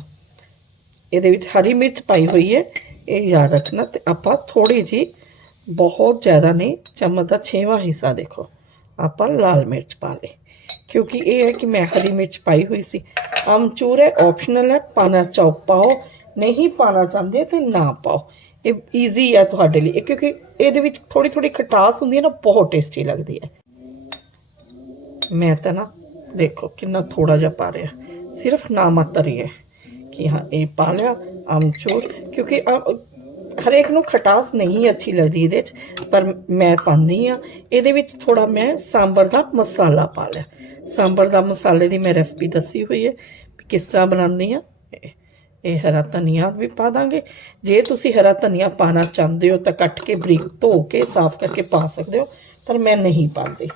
ਇਹਦੇ ਵਿੱਚ ਹਰੀ ਮਿਰਚ ਪਾਈ ਹੋਈ ਹੈ, ਇਹ ਯਾਦ ਰੱਖਣਾ। ਤੇ ਆਪਾਂ ਥੋੜੀ ਜੀ ਬਹੁਤ ਜ਼ਿਆਦਾ ਨਹੀਂ, ਚਮਚ ਦਾ ਛੇਵਾਂ ਹਿੱਸਾ ਦੇਖੋ। ਆਪਾਂ ਲਾਲ ਮਿਰਚ ਪਾ ਲਈ। ਕਿਉਂਕਿ ਇਹ ਹੈ ਕਿ ਮੈਂ ਹਰੀ ਮਿਰਚ ਪਾਈ ਹੋਈ ਸੀ। ਅਮਚੂਰ ਹੈ ਆਪਸ਼ਨਲ ਹੈ। ਪਾਣਾ ਚਾਹੋ, ਪਾਓ। ਨਹੀਂ ਪਾਣਾ ਚਾਹੁੰਦੇ ਤੇ ਨਾ ਪਾਓ। ਇਹ ਈਜ਼ੀ ਹੈ ਤੁਹਾਡੇ ਲਈ। ਇਹ ਕਿਉਂਕਿ ਇਹਦੇ ਵਿੱਚ ਥੋੜੀ ਥੋੜੀ ਖਟਾਸ ਹੁੰਦੀ ਹੈ ਨਾ, ਬਹੁਤ ਟੇਸਟੀ ਲੱਗਦੀ ਹੈ। ਮੈਂ ਤਾਂ ਨਾ, ਦੇਖੋ ਕਿੰਨਾ ਥੋੜਾ ਜਿਹਾ ਪਾ ਰਿਹਾ। ਸਿਰਫ ਨਾ ਮਾਤਰ ਹੀ ਹੈ ਕਿ ਹਾਂ, ਇਹ ਪਾ ਲਿਆ ਅਮਚੂਰ ਕਿਉਂਕਿ ਅ- ਹਰੇਕ ਨੂੰ ਖਟਾਸ ਨਹੀਂ ਅੱਛੀ ਲੱਗਦੀ ਇਹਦੇ 'ਚ, ਪਰ ਮੈਂ ਪਾਉਂਦੀ ਆ ਇਹਦੇ ਵਿੱਚ ਥੋੜਾ ਮੈਂ ਸਾਂਬਰ ਦਾ ਮਸਾਲਾ ਪਾ ਲਿਆ। ਸਾਂਬਰ ਦਾ ਮਸਾਲੇ ਦੀ ਮੈਂ ਰੈਸਪੀ ਦੱਸੀ ਹੋਈ ਹੈ ਵੀ ਕਿਸ ਤਰ੍ਹਾਂ ਬਣਾਉਂਦੀ ਆ ਇਹ ਹਰਾ ਧਨੀਆ ਵੀ ਪਾ ਦਾਂਗੇ। ਜੇ ਤੁਸੀਂ ਹਰਾ ਧਨੀਆ ਪਾਣਾ ਚਾਹੁੰਦੇ ਹੋ ਤਾਂ ਕੱਟ ਕੇ ਬਰੀਕ ਧੋ ਕੇ ਸਾਫ਼ ਕਰਕੇ ਪਾ ਸਕਦੇ ਹੋ, ਪਰ ਮੈਂ ਨਹੀਂ ਪਾਉਂਦੀ।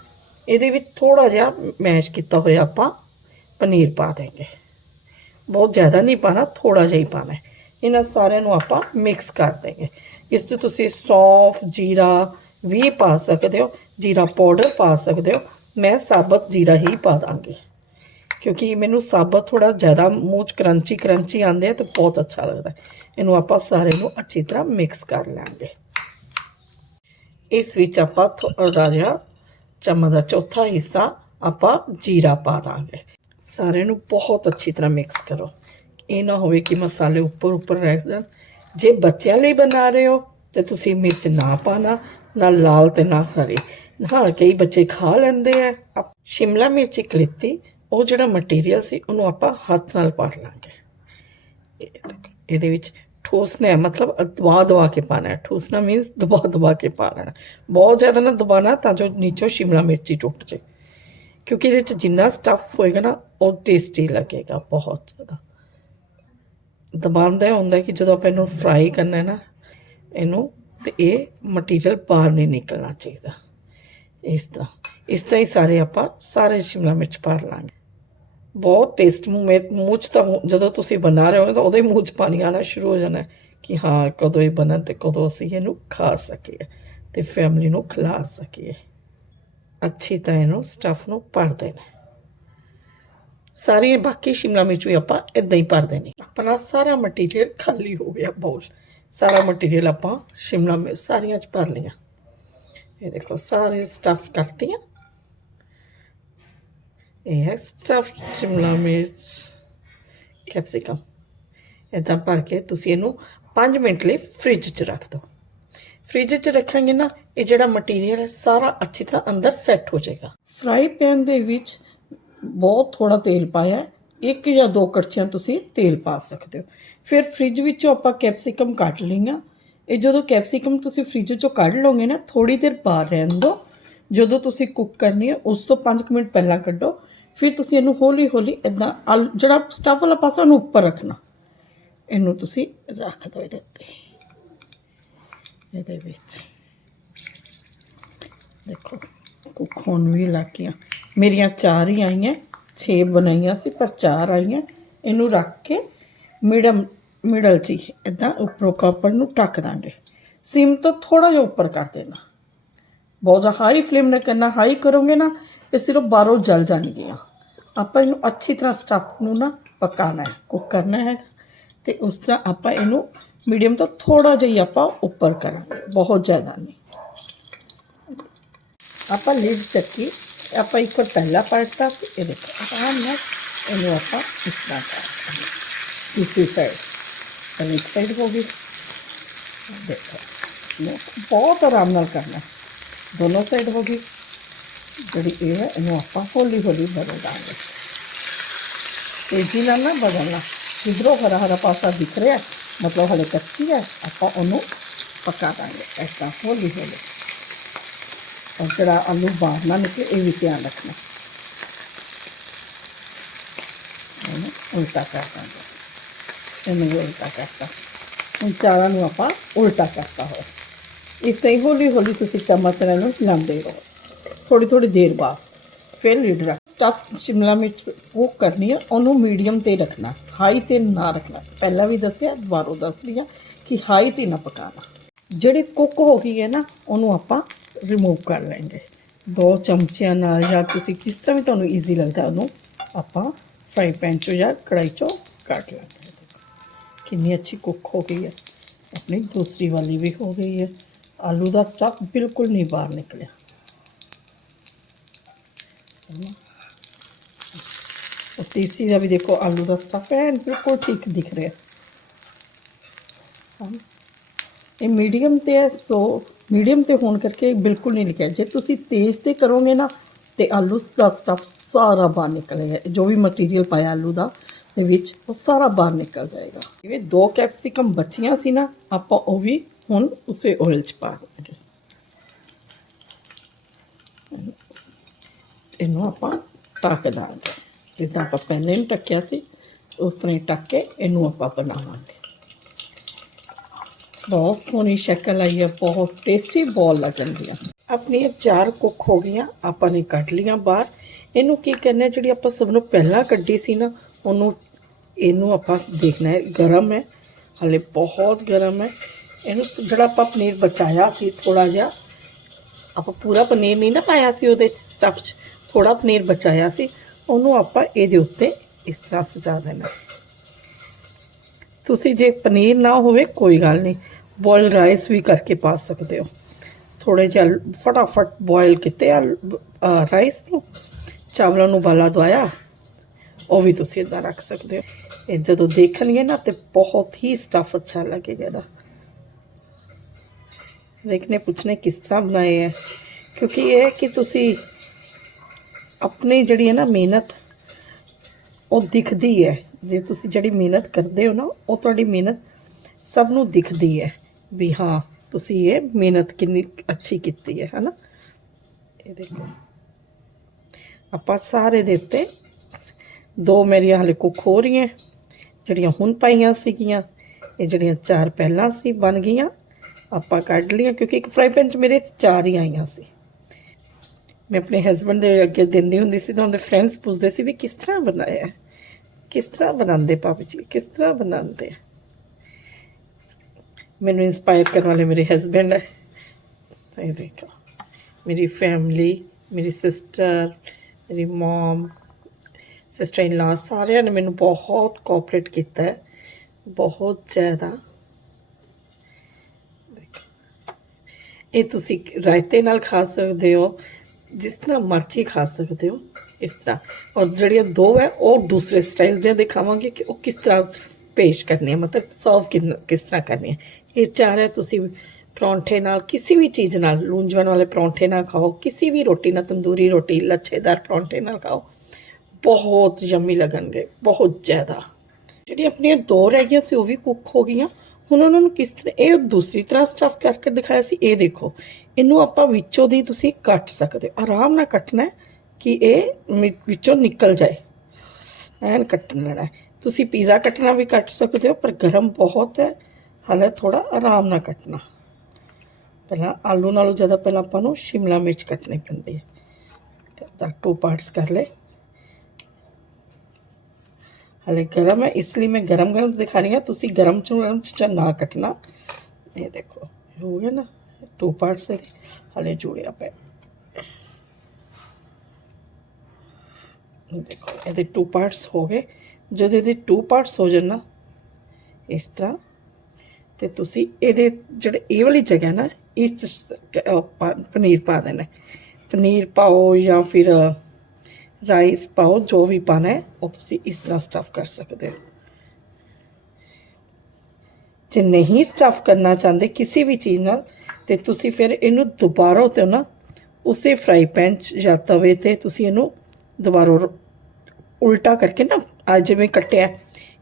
ਇਹਦੇ ਵਿੱਚ ਥੋੜਾ ਜਿਹਾ ਮੈਸ਼ ਕੀਤਾ ਹੋਇਆ ਆਪਾਂ ਪਨੀਰ ਪਾ ਦੇਂਗੇ ਬਹੁਤ ਜ਼ਿਆਦਾ ਨਹੀਂ ਪਾਣਾ ਥੋੜਾ ਜਿਹਾ ਹੀ ਪਾਣਾ ਇਹਨਾਂ ਸਾਰਿਆਂ ਨੂੰ ਆਪਾਂ ਮਿਕਸ ਕਰ ਦੇਂਗੇ ਇਸ 'ਚ ਤੁਸੀਂ ਸੌਂਫ, ਜੀਰਾ ਵੀ ਪਾ ਸਕਦੇ ਹੋ, ਜੀਰਾ ਪਾਊਡਰ ਪਾ ਸਕਦੇ ਹੋ। ਮੈਂ ਸਾਬਤ ਜੀਰਾ ਹੀ ਪਾ ਦਾਂਗੀ। ਕਿਉਂਕਿ ਮੈਨੂੰ ਸਾਬਤ ਥੋੜਾ ਜ਼ਿਆਦਾ ਮੂੰਹ 'ਚ ਕਰੰਚੀ ਕਰੰਚੀ ਆਉਂਦੇ ਆ ਤੇ ਬਹੁਤ ਅੱਛਾ ਲੱਗਦਾ। ਇਹਨੂੰ ਆਪਾਂ ਸਾਰੇ ਨੂੰ ਅੱਛੀ ਤਰ੍ਹਾਂ ਮਿਕਸ ਕਰ ਲਾਂਗੇ। ਇਸ ਵਿੱਚ ਆਪਾਂ ਥੋੜਾ ਜਿਹਾ ਚਮਚ ਦਾ ਚੌਥਾ ਹਿੱਸਾ ਆਪਾਂ ਜੀਰਾ ਪਾ ਦਾਂਗੇ। ਸਾਰੇ ਨੂੰ ਬਹੁਤ ਅੱਛੀ ਤਰ੍ਹਾਂ ਮਿਕਸ ਕਰੋ। ਇਹ ਨਾ ਹੋਵੇ ਕਿ ਮਸਾਲੇ ਉੱਪਰ ਉੱਪਰ ਰਹਿ ਜਾਣ। ਜੇ ਬੱਚਿਆਂ ਲਈ ਬਣਾ ਰਹੇ ਹੋ ਤੇ ਤੁਸੀਂ ਮਿਰਚ ਨਾ ਪਾਣਾ, ਨਾ ਲਾਲ ਤੇ ਨਾ ਹਰੀ। ਹਾਂ, ਕਈ ਬੱਚੇ ਖਾ ਲੈਂਦੇ ਆ। ਸ਼ਿਮਲਾ ਮਿਰਚ ਇੱਕ ਲਿੱਤੀ ਉਹ ਜਿਹੜਾ ਮਟੀਰੀਅਲ ਸੀ, ਉਹਨੂੰ ਆਪਾਂ ਹੱਥ ਨਾਲ ਪਾੜ ਲਾਂਗੇ। ਇਹਦੇ ਵਿੱਚ ਠੋਸਣਾ ਮਤਲਬ ਦਬਾ ਦਬਾ ਕੇ ਪਾਣਾ ਹੈ। ਠੋਸਣਾ ਮੀਨਸ ਦਬਾ ਦਬਾ ਕੇ ਪਾਣਾ ਹੈ ਬਹੁਤ ਜ਼ਿਆਦਾ ਨਾ ਦਬਾਣਾ ਤਾਂ ਜੋ ਨੀਚੋਂ ਸ਼ਿਮਲਾ ਮਿਰਚੀ ਟੁੱਟ ਜਾਏ। ਕਿਉਂਕਿ ਇਹਦੇ ਚ ਜਿੰਨਾ ਸਟਫ ਹੋਏਗਾ ਨਾ, ਉਹ ਟੇਸਟੀ ਲੱਗੇਗਾ ਬਹੁਤ ਜ਼ਿਆਦਾ। ਦਬਾਉਂਦਾ ਇਹ ਹੁੰਦਾ ਕਿ ਜਦੋਂ ਆਪਾਂ ਇਹਨੂੰ ਫਰਾਈ ਕਰਨਾ ਹੈ ਨਾ, ਇਹਨੂੰ ਤੇ ਇਹ ਮਟੀਰੀਅਲ ਬਾਹਰ ਨਹੀਂ ਨਿਕਲਣਾ ਚਾਹੀਦਾ। ਇਸ ਤਰ੍ਹਾਂ ਇਸ ਤਰ੍ਹਾਂ ਹੀ ਸਾਰੇ ਆਪਾਂ ਸਾਰੇ ਸ਼ਿਮਲਾ ਮਿਰਚ ਭਰ ਲਾਂਗੇ। ਬਹੁਤ ਟੇਸਟ ਮੂੰਹ ਮੇ- ਮੂੰਹ 'ਚ ਤਾਂ ਜਦੋਂ ਤੁਸੀਂ ਬਣਾ ਰਹੇ ਹੋ ਤਾਂ ਉਹਦੇ ਮੂੰਹ 'ਚ ਪਾਣੀ ਆਣਾ ਸ਼ੁਰੂ ਹੋ ਜਾਣਾ ਕਿ ਹਾਂ, ਕਦੋਂ ਇਹ ਬਣਨ ਤੇ ਕਦੋਂ ਅਸੀਂ ਇਹਨੂੰ ਖਾ ਸਕੀਏ ਤੇ ਫੈਮਿਲੀ ਨੂੰ ਖਿਲਾ ਸਕੀਏ। ਅੱਛੀ ਤਰ੍ਹਾਂ ਇਹਨੂੰ ਸਟਫ ਨੂੰ ਭਰ ਦੇਣਾ ਹੈ। ਸਾਰੀ ਬਾਕੀ ਸ਼ਿਮਲਾ ਮਿਰਚ ਵੀ ਆਪਾਂ ਇਦਾਂ ਹੀ ਭਰ ਦੇਣੀ ਆਪਣਾ ਸਾਰਾ ਮਟੀਰੀਅਲ ਖਾਲੀ ਹੋ ਗਿਆ ਬਾਉਲ ਸਾਰਾ ਮਟੀਰੀਅਲ ਆਪਾਂ ਸ਼ਿਮਲਾ ਮਿਰਚ ਸਾਰੀਆਂ ਚ ਭਰ ਲਈਆਂ। ਇਹ ਦੇਖੋ, ਸਾਰੇ ਸਟਫ ਕਰਤੀਆਂ। ਇਹ ਹੈ ਸਟਫ ਸ਼ਿਮਲਾ ਮਿਰਚ ਕੈਪਸਿਕਮ ਇਦਾਂ ਭਰ ਕੇ ਤੁਸੀਂ ਇਹਨੂੰ 5 ਮਿੰਟ ਲਈ ਫ੍ਰਿਜ 'ਚ ਰੱਖ ਦਿਓ। ਫ੍ਰਿਜ 'ਚ ਰੱਖਾਂਗੇ ਨਾ, ਇਹ ਜਿਹੜਾ ਮਟੀਰੀਅਲ ਹੈ, ਸਾਰਾ ਅੱਛੀ ਤਰ੍ਹਾਂ ਅੰਦਰ ਸੈੱਟ ਹੋ ਜਾਏਗਾ। ਫਰਾਈ ਪੈਨ ਦੇ ਵਿੱਚ ਬਹੁਤ ਥੋੜਾ ਤੇਲ ਪਾਇਆ ਇੱਕ ਜਾਂ ਦੋ ਕੜਛੀਆਂ ਤੁਸੀਂ ਤੇਲ ਪਾ ਸਕਦੇ ਹੋ। ਫਿਰ ਫ੍ਰਿਜ ਵਿੱਚੋਂ ਆਪਾਂ ਕੈਪਸਿਕਮ ਕੱਢ ਲਈਆਂ। ਇਹ ਜਦੋਂ ਕੈਪਸਿਕਮ ਤੁਸੀਂ ਫ੍ਰਿਜ ਚੋਂ ਕੱਢ ਲਓਗੇ ਨਾ ਥੋੜੀ ਦੇਰ ਬਾਹਰ ਰਹਿਣ ਦਿਓ। ਜਦੋਂ ਤੁਸੀਂ ਕੁੱਕ ਕਰਨੀ ਹੈ, ਉਸ ਤੋਂ 5 ਮਿੰਟ ਪਹਿਲਾਂ ਕੱਢੋ। ਫਿਰ ਤੁਸੀਂ ਇਹਨੂੰ ਹੌਲੀ ਹੌਲੀ ਇਦਾਂ ਜਿਹੜਾ ਸਟਫ ਵਾਲਾ ਪਾਸਾ ਉਹਨੂੰ ਉੱਪਰ ਰੱਖਣਾ। ਇਹਨੂੰ ਤੁਸੀਂ ਰੱਖ ਦਿਓ ਇਹਦੇ ਉੱਤੇ। ਇਹਦੇ ਵਿੱਚ। ਦੇਖੋ ਕੁੱਕ ਹੁਣ ਵੀ ਲੱਗ ਗਈਆਂ ਮੇਰੀਆਂ ਚਾਰ ਹੀ ਆਈਆਂ, ਛੇ ਬਣਾਈਆਂ ਸੀ, ਪਰ ਚਾਰ ਆਈਆਂ। ਇਹਨੂੰ ਰੱਖ ਕੇ ਮੀਡੀਅਮ ਮਿਡਲ 'ਚ ਇਦਾਂ ਉੱਪਰੋਂ ਕਾਪੜ ਨੂੰ ਢੱਕ ਦਾਂਗੇ। ਸਿਮ ਤੋਂ ਥੋੜਾ ਜਿਹਾ ਉੱਪਰ ਕਰ ਦੇਣਾ। ਬਹੁਤ ਜ਼ਿਆਦਾ ਹਾਈ ਫਲੇਮ ਨਾ ਕਰਨਾ ਹਾਈ ਕਰੋਗੇ ਨਾ, ਇਹ ਸਿਰਫ ਬਾਹਰੋਂ ਜਲ ਜਾਣਗੀਆਂ। ਆਪਾਂ ਇਹਨੂੰ ਅੱਛੀ ਤਰ੍ਹਾਂ ਸਟਫ ਨੂੰ ਨਾ ਪਕਾਣਾ ਹੈ ਕੁੱਕ ਕਰਨਾ ਹੈ ਤੇ ਉਸ ਤਰ੍ਹਾਂ ਆਪਾਂ ਇਹਨੂੰ ਮੀਡੀਅਮ ਤੋਂ ਥੋੜਾ ਜਿਹਾ ਹੀ ਆਪਾਂ ਉੱਪਰ ਕਰਾਂਗੇ ਬਹੁਤ ਜ਼ਿਆਦਾ ਨਹੀਂ। ਆਪਾਂ ਲਿਡ ਚੱਕੀ ਆਪਾਂ ਇੱਕ ਵਾਰ ਪਹਿਲਾਂ ਪਲਟਤਾ ਸੀ ਇਹ ਦੇਖੋ ਆਰਾਮ ਨਾਲ ਇਹਨੂੰ ਆਪਾਂ ਇਸ ਤਰ੍ਹਾਂ ਕਰਾਂਗੇ ਦੂਸਰੀ ਸਾਈਡ ਤਾਂ ਇੱਕ ਸਾਈਡ ਹੋ ਗਈ। ਦੇਖੋ ਲਓ, ਬਹੁਤ ਆਰਾਮ ਨਾਲ ਕਰਨਾ ਦੋਨੋਂ ਸਾਈਡ ਹੋ ਗਈ। ਜਿਹੜੀ ਇਹ ਹੈ, ਇਹਨੂੰ ਆਪਾਂ ਹੌਲੀ ਹੌਲੀ ਬਦਲ ਦਾਂਗੇ ਤੇਜ਼ੀ ਨਾਲ ਨਾ ਬਦਲਣਾ। ਜਿੱਧਰੋਂ ਹਰਾ ਹਰਾ ਪਾਸਾ ਦਿਖ ਰਿਹਾ, ਮਤਲਬ ਹਲੇ ਕੱਚੀ ਹੈ, ਆਪਾਂ ਉਹਨੂੰ ਪਕਾ ਦਾਂਗੇ ਇਸ ਤਰ੍ਹਾਂ ਹੌਲੀ ਹੌਲੀ ਔਰ ਜਿਹੜਾ ਆਲੂ ਬਾਹਰ ਨਾ ਨਿਕਲੇ, ਇਹ ਵੀ ਧਿਆਨ ਰੱਖਣਾ। ਇਹਨੂੰ ਉਲਟਾ ਕਰ ਦਾਂਗੇ। ਇਹਨੂੰ ਵੀ ਉਲਟਾ ਕਰਤਾ ਹੁਣ ਚਾਰਾਂ ਨੂੰ ਆਪਾਂ ਉਲਟਾ ਕਰਤਾ ਹੋਇਆ। ਇਸ ਤਰ੍ਹਾਂ ਹੌਲੀ ਹੌਲੀ ਤੁਸੀਂ ਚਮਚ ਨਾਲ ਇਹਨੂੰ ਹਿਲਾਉਂਦੇ ਰਹੋ। ਥੋੜੀ ਥੋੜੀ ਦੇਰ ਬਾਅਦ ਫਿਰ ਲੀਡ ਰੱਖ। ਸਟਫ ਸ਼ਿਮਲਾ ਮਿਰਚ ਕੁੱਕ ਕਰਨੀ ਹੈ ਉਹਨੂੰ ਮੀਡੀਅਮ ਤੇ ਰੱਖਣਾ ਹਾਈ ਤੇ ਨਾ ਰੱਖਣਾ। ਪਹਿਲਾਂ ਵੀ ਦੱਸਿਆ, ਦੁਬਾਰਾ ਦੱਸ ਰਹੀ ਹਾਂ ਕਿ ਹਾਈ ਤੇ ਨਾ ਪਕਾਣਾ ਜਿਹੜੀ ਕੁੱਕ ਹੋ ਗਈ ਹੈ ਨਾ, ਉਹਨੂੰ ਆਪਾਂ ਰਿਮੂਵ ਕਰ ਲੈਂਗੇ ਦੋ ਚਮਚਿਆਂ ਨਾਲ ਜਾਂ ਤੁਸੀਂ ਕਿਸ ਤਰ੍ਹਾਂ ਵੀ ਤੁਹਾਨੂੰ ਈਜ਼ੀ ਲੱਗਦਾ, ਉਹਨੂੰ ਆਪਾਂ ਫਰਾਈ ਪੈਨ ਚੋਂ ਜਾਂ ਕੜਾਈ ਚੋਂ ਕੱਢ ਲੈਂਦੇ ਕਿੰਨੀ ਅੱਛੀ ਕੁੱਕ ਹੋ ਗਈ ਹੈ। ਆਪਣੀ ਦੂਸਰੀ ਵਾਲੀ ਵੀ ਹੋ ਗਈ ਹੈ। ਆਲੂ ਦਾ ਸਟਫ ਬਿਲਕੁਲ ਨਹੀਂ ਬਾਹਰ ਨਿਕਲਿਆ। और तीसरी का भी देखो आलू का स्टफ है बिल्कुल ठीक दिख रहा है ਇਹ ਮੀਡੀਅਮ ਤੇ ਹੈ ਸੋ ਮੀਡੀਅਮ ਤੇ ਹੋਣ ਕਰਕੇ ਬਿਲਕੁਲ ਨਹੀਂ ਲਿਖਿਆ ਜੇ ਤੁਸੀਂ ਤੇਜ਼ ਤੇ ਕਰੋਗੇ ਨਾ ਤੇ ਆਲੂ ਦਾ ਸਟਫ ਸਾਰਾ ਬਾਹਰ ਨਿਕਲੇਗਾ ਜੋ ਵੀ ਮਟੀਰੀਅਲ ਪਾਇਆ ਆਲੂ ਦਾ ਦੇ ਵਿੱਚ ਉਹ ਸਾਰਾ ਬਾਹਰ ਨਿਕਲ ਜਾਏਗਾ ਇਹ ਦੋ ਕੈਪਸਿਕਮ ਬਚੀਆਂ ਸੀ ਨਾ ਆਪਾਂ ਉਹ ਵੀ ਹੁਣ ਉਸੇ ਆਇਲ 'ਚ ਪਾ ਦੇਵਾਂਗੇ ਇਹਨੂੰ ਆਪਾਂ ਢੱਕ ਦਾਂਗੇ। ਜਿੱਦਾਂ ਆਪਾਂ ਪਹਿਲੇ ਨੂੰ ਢੱਕਿਆ ਸੀ, ਉਸ ਤਰ੍ਹਾਂ ਹੀ ਟੱਕ ਕੇ ਇਹਨੂੰ ਆਪਾਂ ਬਣਾਵਾਂਗੇ। ਬਹੁਤ ਸੋਹਣੀ ਸ਼ਕਲ ਆਈ ਹੈ ਬਹੁਤ ਟੇਸਟੀ ਬੋਲ ਲੱਗਣਗੀਆਂ ਆਪਣੀਆਂ ਚਾਰ ਕੁੱਕ ਹੋ ਗਈਆਂ, ਆਪਾਂ ਨੇ ਕੱਢ ਲੀਆਂ ਬਾਹਰ। ਇਹਨੂੰ ਕੀ ਕਰਨਾ, ਜਿਹੜੀ ਆਪਾਂ ਸਭ ਨੂੰ ਪਹਿਲਾਂ ਕੱਢੀ ਸੀ ਨਾ, ਉਹਨੂੰ, ਇਹਨੂੰ ਆਪਾਂ ਦੇਖਣਾ ਹੈ, ਗਰਮ ਹੈ। ਹਲੇ ਬਹੁਤ ਗਰਮ ਹੈ। ਇਹਨੂੰ ਜਿਹੜਾ ਆਪਾਂ ਪਨੀਰ ਬਚਾਇਆ ਸੀ ਥੋੜਾ ਜਿਹਾ, ਆਪਾਂ ਪੂਰਾ ਪਨੀਰ ਨਹੀਂ ਨਾ ਪਾਇਆ ਸੀ ਉਹਦੇ ਸਟਫ 'ਚ। ਥੋੜਾ ਪਨੀਰ ਬਚਾਇਆ ਸੀ, ਉਹਨੂੰ ਆਪਾਂ ਇਹਦੇ ਉੱਤੇ ਇਸ ਤਰ੍ਹਾਂ ਸਜਾ ਦੇਣਾ। ਤੁਸੀਂ ਜੇ ਪਨੀਰ ਨਾ ਹੋਵੇ, ਕੋਈ ਗੱਲ ਨਹੀਂ, ਬੋਇਲ ਰਾਈਸ ਵੀ ਕਰਕੇ ਪਾ ਸਕਦੇ ਹੋ। ਥੋੜੇ ਜਿਹਾ ਫਟਾਫਟ ਬੋਇਲ ਕੀਤੇ ਆ ਰਾਈਸ ਨੂੰ, ਚਾਵਲਾਂ ਨੂੰ ਬਾਲਾ ਦਵਾਇਆ, ਉਹ ਵੀ ਤੁਸੀਂ ਇਦਾਂ ਰੱਖ ਸਕਦੇ ਹੋ। ਇਹ ਜਦੋਂ ਦੇਖਣਗੇ ਨਾ, ਤੇ ਬਹੁਤ ਹੀ ਸਟਫ ਅੱਛਾ ਲੱਗੇਗਾ ਇਹਦਾ। ਦੇਖਨੇ ਪੁੱਛਨੇ ਕਿਸ ਤਰ੍ਹਾਂ ਬਣਾਏ ਹੈ ਕਿਉਂਕਿ ਇਹ ਕਿ ਤੁਸੀਂ ਆਪਣੀ ਜਿਹੜੀ ਹੈ ਨਾ ਮਿਹਨਤ, ਉਹ ਦਿਖਦੀ ਹੈ। ਜੇ ਤੁਸੀਂ ਜਿਹੜੀ ਮਿਹਨਤ ਕਰਦੇ ਹੋ ਨਾ, ਉਹ ਤੁਹਾਡੀ ਮਿਹਨਤ ਸਭ ਨੂੰ ਦਿਖਦੀ ਹੈ ਵੀ ਹਾਂ, ਤੁਸੀਂ ਇਹ ਮਿਹਨਤ ਕਿੰਨੀ ਅੱਛੀ ਕੀਤੀ ਹੈ, ਹਨਾ? ਇਹ ਦੇਖੋ। ਆਪਾਂ ਸਾਰੇ ਦੇ ਉੱਤੇ ਦੋ ਮੇਰੀਆਂ ਹਲੇ ਕੁੱਕ ਹੋ ਰਹੀਆਂ। ਜਿਹੜੀਆਂ ਹੁਣ ਪਾਈਆਂ ਸੀਗੀਆਂ, ਇਹ ਜਿਹੜੀਆਂ ਚਾਰ ਪਹਿਲਾਂ ਸੀ, ਬਣ ਗਈਆਂ। ਆਪਾਂ ਕੱਢ ਲਈਆਂ, ਕਿਉਂਕਿ ਇੱਕ ਫਰਾਈ ਪੈਨ 'ਚ ਮੇਰੇ ਚਾਰ ਹੀ ਆਈਆਂ ਸੀ। ਮੈਂ ਆਪਣੇ ਹਸਬੰਡ ਦੇ ਅੱਗੇ ਦਿੰਦੀ ਹੁੰਦੀ ਸੀ ਤਾਂ ਉਹਦੇ ਫਰੈਂਡਸ ਪੁੱਛਦੇ ਸੀ ਵੀ ਕਿਸ ਤਰ੍ਹਾਂ ਬਣਾਇਆ? ਕਿਸ ਤਰ੍ਹਾਂ ਬਣਾਉਂਦੇ ਭਾਬੀ ਜੀ? ਕਿਸ ਤਰ੍ਹਾਂ ਬਣਾਉਂਦੇ? ਮੈਨੂੰ ਇਨਸਪਾਇਰ ਕਰਨ ਵਾਲੇ ਮੇਰੇ ਹਸਬੰਡ ਹੈ। ਇਹ ਦੇਖੋ। ਮੇਰੀ ਫੈਮਿਲੀ ਮੇਰੀ ਸਿਸਟਰ ਮੇਰੀ ਮਮ ਸਿਸਟਰ ਇਨ ਲਾ ਸਾਰਿਆਂ ਨੇ ਮੈਨੂੰ ਬਹੁਤ ਕੋਆਪਰੇਟ ਕੀਤਾ ਹੈ। ਬਹੁਤ ਜ਼ਿਆਦਾ। ਇਹ ਤੁਸੀਂ ਰਾਇਤੇ ਨਾਲ ਖਾ ਸਕਦੇ ਹੋ। ਜਿਸ ਤਰ੍ਹਾਂ ਮਰਜ਼ੀ ਖਾ ਸਕਦੇ ਹੋ, ਇਸ ਤਰ੍ਹਾਂ। ਔਰ ਜਿਹੜੀਆਂ ਦੋ ਹੈ, ਉਹ ਦੂਸਰੇ ਸਟਾਈਲ ਦੇ ਦਿਖਾਵਾਂਗੇ ਕਿ ਉਹ ਕਿਸ ਤਰ੍ਹਾਂ ਪੇਸ਼ ਕਰਨੀ ਹੈ ਮਤਲਬ ਸਰਵ ਕਿਸ ਤਰ੍ਹਾਂ ਕਰਨੀ ਹੈ ਇਹ ਚਾਰ ਹੈ, ਤੁਸੀਂ ਪਰੌਂਠੇ ਨਾਲ ਕਿਸੇ ਵੀ ਚੀਜ਼ ਨਾਲ ਲੂੰਜਵਨ ਵਾਲੇ ਪਰੌਂਠੇ ਨਾਲ ਖਾਓ, ਕਿਸੇ ਵੀ ਰੋਟੀ ਨਾਲ, ਤੰਦੂਰੀ ਰੋਟੀ, ਲੱਛੇਦਾਰ ਪਰੌਂਠੇ ਨਾਲ ਖਾਓ। ਬਹੁਤ ਯੰਮੀ ਲੱਗਣਗੇ, ਬਹੁਤ ਜ਼ਿਆਦਾ। ਜਿਹੜੀ ਆਪਣੀਆਂ ਦੋ ਰਹਿ ਗਈਆਂ ਸੀ, ਉਹ ਵੀ ਕੁੱਕ ਹੋ ਗਈਆਂ। ਹੁਣ ਉਹਨਾਂ ਨੂੰ ਕਿਸ ਤਰ੍ਹਾਂ, ਇਹ ਦੂਸਰੀ ਤਰ੍ਹਾਂ ਸਟਫ ਕਰਕੇ ਦਿਖਾਇਆ ਸੀ, ਇਹ ਦੇਖੋ। ਇਹਨੂੰ ਆਪਾਂ ਵਿੱਚੋਂ ਦੀ ਤੁਸੀਂ ਕੱਟ ਸਕਦੇ ਹੋ। ਆਰਾਮ ਨਾਲ ਕੱਟਣਾ ਹੈ ਕਿ ਇਹ ਮਿ- ਵਿੱਚੋਂ ਨਿਕਲ ਜਾਏ। ਐਨ ਕੱਟਣ ਲੈਣਾ ਹੈ। ਤੁਸੀਂ ਪੀਜ਼ਾ ਕੱਟਣਾ ਵੀ ਕੱਟ ਸਕਦੇ ਹੋ, ਪਰ ਗਰਮ ਬਹੁਤ ਹੈ। ਹਾਲੇ ਥੋੜਾ ਆਰਾਮ ਨਾਲ ਕੱਟਣਾ। ਪਹਿਲਾਂ ਆਲੂ ਨਾਲੋਂ ਜ਼ਿਆਦਾ ਪਹਿਲਾਂ ਆਪਾਂ ਨੂੰ ਸ਼ਿਮਲਾ ਮਿਰਚ ਕੱਟਣੀ ਪੈਂਦੀ ਹੈ। ਤਾਂ ਟੂ ਪਾਰਟਸ ਕਰ ਲੈ ਹਲੇ ਗਰਮ ਹੈ, ਇਸ ਲਈ ਮੈਂ ਗਰਮ ਗਰਮ ਦਿਖਾ ਰਹੀ ਹਾਂ। ਤੁਸੀਂ ਗਰਮ ਚ ਗਰਮ ਚ ਨਾ ਕੱਟਣਾ। ਇਹ ਦੇਖੋ ਇਹ ਹੋ ਗਿਆ ਨਾ। ਟੂ ਪਾਰਟਸ ਦੇ ਹਲੇ ਜੁੜਿਆ ਪਿਆ। ਦੇਖੋ, ਇਹਦੇ ਟੂ ਪਾਰਟਸ ਹੋ ਗਏ। ਜਦੋਂ ਇਹਦੇ ਟੂ ਪਾਰਟਸ ਹੋ ਜਾਣ ਨਾ, ਇਸ ਤਰ੍ਹਾਂ, ਤੇ ਤੁਸੀਂ ਇਹਦੇ ਜਿਹੜੇ ਇਹ ਵਾਲੀ ਜਗ੍ਹਾ ਨਾ ਇਸ 'ਚ ਕ- ਪਾ- ਪਨੀਰ ਪਾ ਦੇਣਾ। ਪਨੀਰ ਪਾਓ ਜਾਂ ਫਿਰ ਰਾਈਸ ਪਾਓ, ਜੋ ਵੀ ਪਾਣਾ ਹੈ, ਉਹ ਤੁਸੀਂ ਇਸ ਤਰ੍ਹਾਂ ਸਟਫ ਕਰ ਸਕਦੇ ਹੋ। ਜੇ ਨਹੀਂ ਸਟਫ ਕਰਨਾ ਚਾਹੁੰਦੇ ਕਿਸੇ ਵੀ ਚੀਜ਼ ਨਾਲ, ਤੇ ਤੁਸੀਂ ਫਿਰ ਇਹਨੂੰ ਦੁਬਾਰਾ ਤੋਂ ਨਾ ਉਸੇ ਫਰਾਈ ਪੈਨ 'ਚ ਜਾਂ ਤਵੇ ਤੇ ਤੁਸੀਂ ਇਹਨੂੰ ਦੁਬਾਰਾ ਰ- ਉਲਟਾ ਕਰਕੇ ਨਾ, ਆ ਜਿਵੇਂ ਕੱਟਿਆ,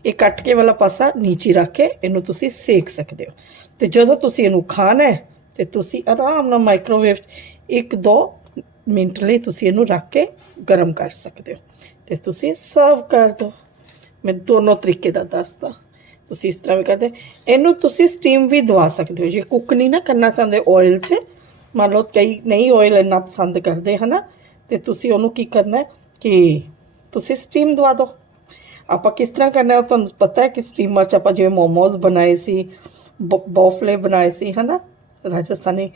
ਇਹ ਕੱਟ ਕੇ ਵਾਲਾ ਪਾਸਾ ਨੀਚੇ ਰੱਖ ਕੇ ਇਹਨੂੰ ਤੁਸੀਂ ਸੇਕ ਸਕਦੇ ਹੋ। ਤੇ ਜਦੋਂ ਤੁਸੀਂ ਇਹਨੂੰ ਖਾਣਾ ਹੈ, ਤੇ ਤੁਸੀਂ ਆਰਾਮ ਨਾਲ ਮਾਈਕ੍ਰੋਵੇਵ 'ਚ ਇੱਕ ਦੋ ਮਿੰਟ ਲਈ ਤੁਸੀਂ ਇਹਨੂੰ ਰੱਖ ਕੇ ਗਰਮ ਕਰ ਸਕਦੇ ਹੋ। ਤੇ ਤੁਸੀਂ ਸਰਵ ਕਰ ਦਿਓ। ਮੈਂ ਦੋਨੋਂ ਤਰੀਕੇ ਦਾ ਦੱਸਦਾ। ਤੁਸੀਂ ਇਸ ਤਰ੍ਹਾਂ ਵੀ ਕਰਦੇ, ਇਹਨੂੰ ਤੁਸੀਂ ਸਟੀਮ ਵੀ ਦਵਾ ਸਕਦੇ ਹੋ। ਜੇ ਕੁੱਕ ਨਹੀਂ ਨਾ ਕਰਨਾ ਚਾਹੁੰਦੇ ਆਇਲ 'ਚ, ਮੰਨ ਲਓ ਕਈ ਨਹੀਂ ਆਇਲ ਇੰਨਾ ਪਸੰਦ ਕਰਦੇ, ਹਨਾ? ਤੇ ਤੁਸੀਂ ਉਹਨੂੰ ਕੀ ਕਰਨਾ ਕਿ ਤੁਸੀਂ ਸਟੀਮ ਦਵਾ ਦਿਓ ਆਪਾਂ ਕਿਸ ਤਰ੍ਹਾਂ ਕਰਨਾ ਹੈ, ਤੁਹਾਨੂੰ ਪਤਾ ਹੈ ਕਿ ਸਟੀਮਰ 'ਚ ਆਪਾਂ ਜਿਵੇਂ ਮੋਮੋਜ਼ ਬਣਾਏ ਸੀ, ਬ- ਬੋਫਲੇ ਬਣਾਏ ਸੀ, ਹਨਾ? ਰਾਜਸਥਾਨੀ।